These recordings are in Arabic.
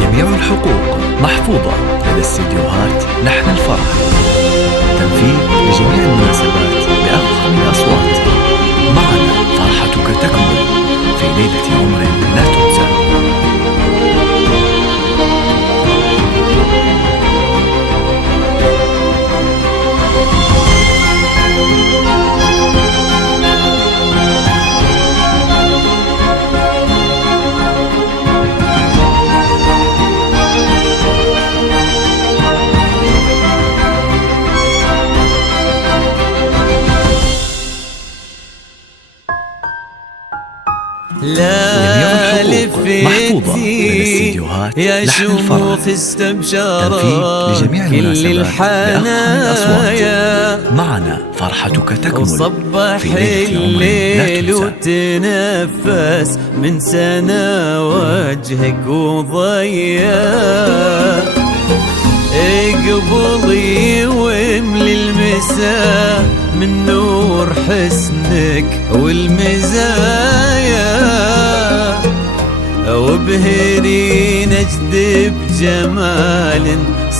جميع الحقوق محفوظة لدى استديوهات لحن الفرح. تنفيذ لجميع المناسبات بأفخم الأصوات. معنا فرحتك تكمل في ليلة عمر لا تنسى. لا لفتي يا شموخ استبشرت كل الحنايا. معنا فرحتك تكمل وصبح الليل وتنفس من سنة وجهك وضيا. اقبلي واملي المساء من نور حسنك والمزايا. وابهري نجذب جمال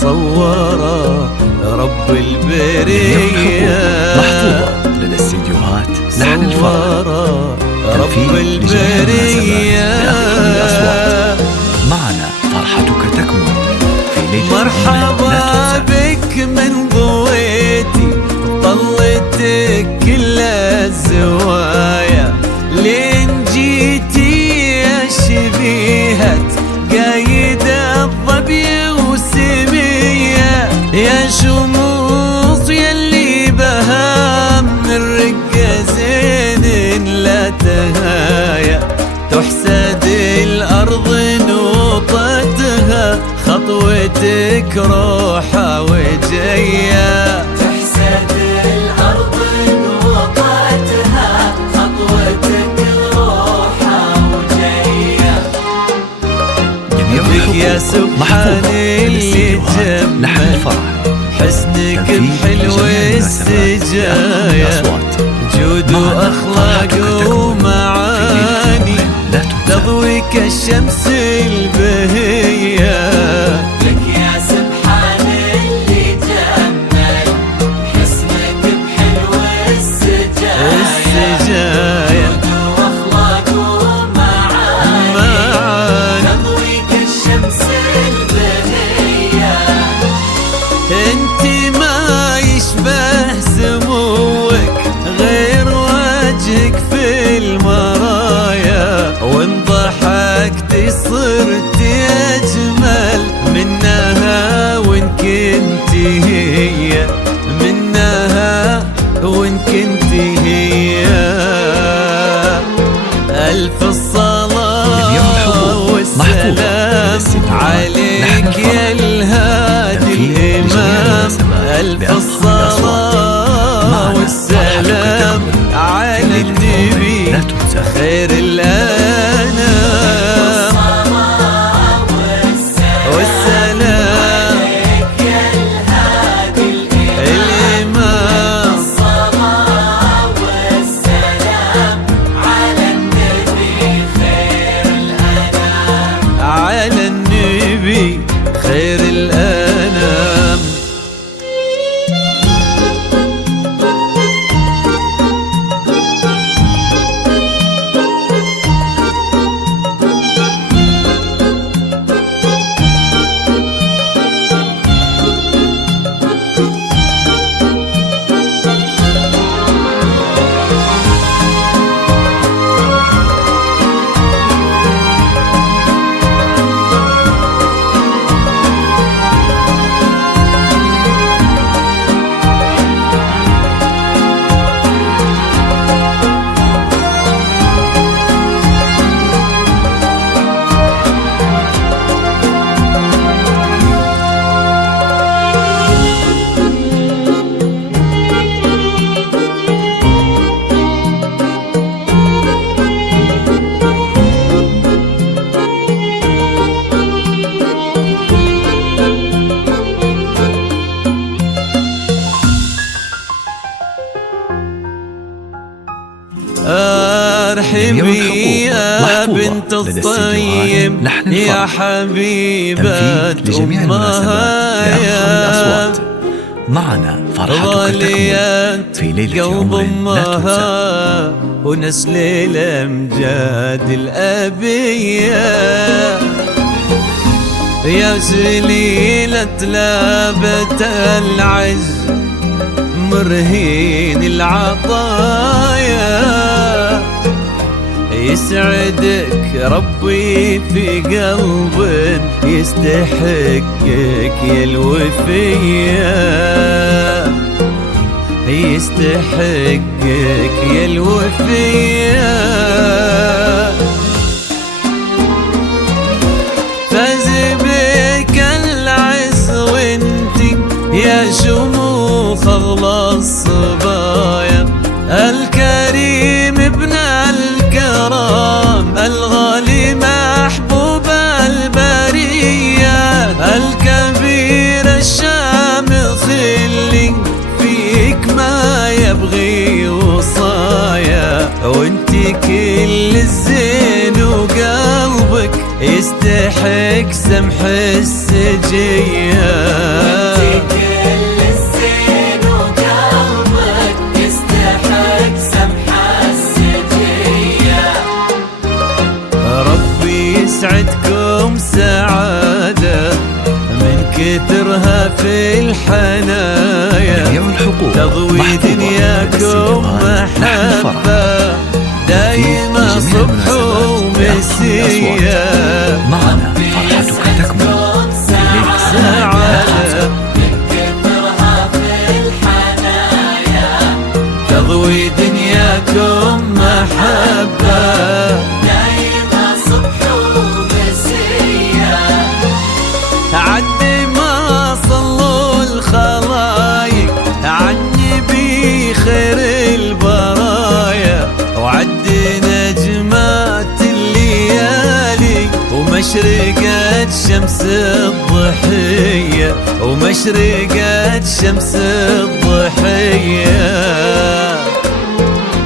صوره رب البرية. محفوظة لدى استديوهات لحن الفرح. رب البرية. معنا فرحتك تكمل في ليلة مرحبا بك من ضويتي طلتك كل الزوايا. لين جيتي يا شبيهة قايدة الظبي وسمية. يا شموس يلي بها من الرقة زين لا تهايا. تحسد الأرض نوطتها خطوتك روحة وجاية. تحسد الأرض نوطتها خطوتك روحة وجاية. بك يا سبحان اللي جمل حسنك بحلو السجايا. جود وأخلاق ومعاني تضوي كالشمس البهية. لك يا سبحان اللي جمل حسنك بحلو السجايا. جود وأخلاق ومعاني تضوي كالشمس البهية. انت ما يشبه سموك غير وجهك في المرايا. وان ضحكتي صرت اجمل منها وان كنتي هي. منها وان كنتي هي. الف الصلاة والسلام عليك يا الهادي الإمام. ألف الصلاة والسلام على النبي خير الأنام. والسلام عليك يا الهادي الإمام. الصلاة والسلام على النبي خير الأنام. على النبي خير الأنام. لدى استديوهات لحن يا الفرح. حبيبة تنفيذ لجميع المناسبات بأفخم الأصوات. معنا فرحتك تكمن في ليلة عمر لا تنسى. ونسل الأمجاد الأبية يا سليلة لابة العز مرهين العطايا. يسعدك ربي في قلب يستحقك يا الوفية، يستحقك يا الوفية. فاز بك العز وانتي يا شموخ اغلى الصبايا. الكريم ابن الكرام الغالي محبوب البرية. الكبير الشامخ اللي فيك ما يبغي وصايا. وانتي كل الزين وقلبك يستحق سمح السجية. وانتي كل الزين وقلبك يستحق سمح السجية. ربي يسعدكم سعادة من كثرها في الحنايا. جميع الحقوق تضوي محفوظة لدى دنياكم استديوهات لحن الفرح. محبة دايما صبح ومسية. معنا فرحتك تكمن في ليلة سعادة من كثرها في الحنايا. تضوي دنياكم محبة دايما صبح ومسية. عد ما صلوا الخلايق عني بخير البرايا. وعد نجمات الليالي ومشرقة شمس الضحية، ومشرقة شمس الضحية.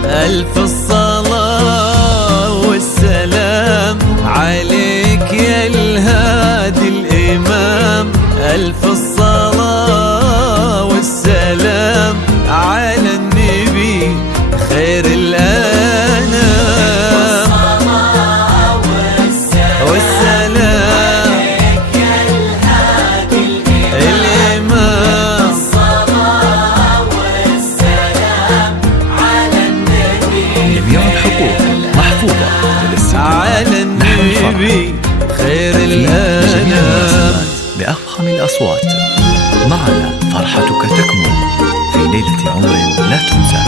ألف الصلاة والسلام عليك يا الهادي الإمام. ألف الصلاة والسلام على النبي خير الأنام. والسلام عليك يا الهادي الإمام. الصلاة والسلام على النبي. جميع الحقوق محفوظة لدى على استديوهات لحن الفرح. النبي خير تنفيذ لجميع الأنام. المناسبات بأفخم الأصوات. معنا فرحتك تكمن في ليلة عمر لا تنسى.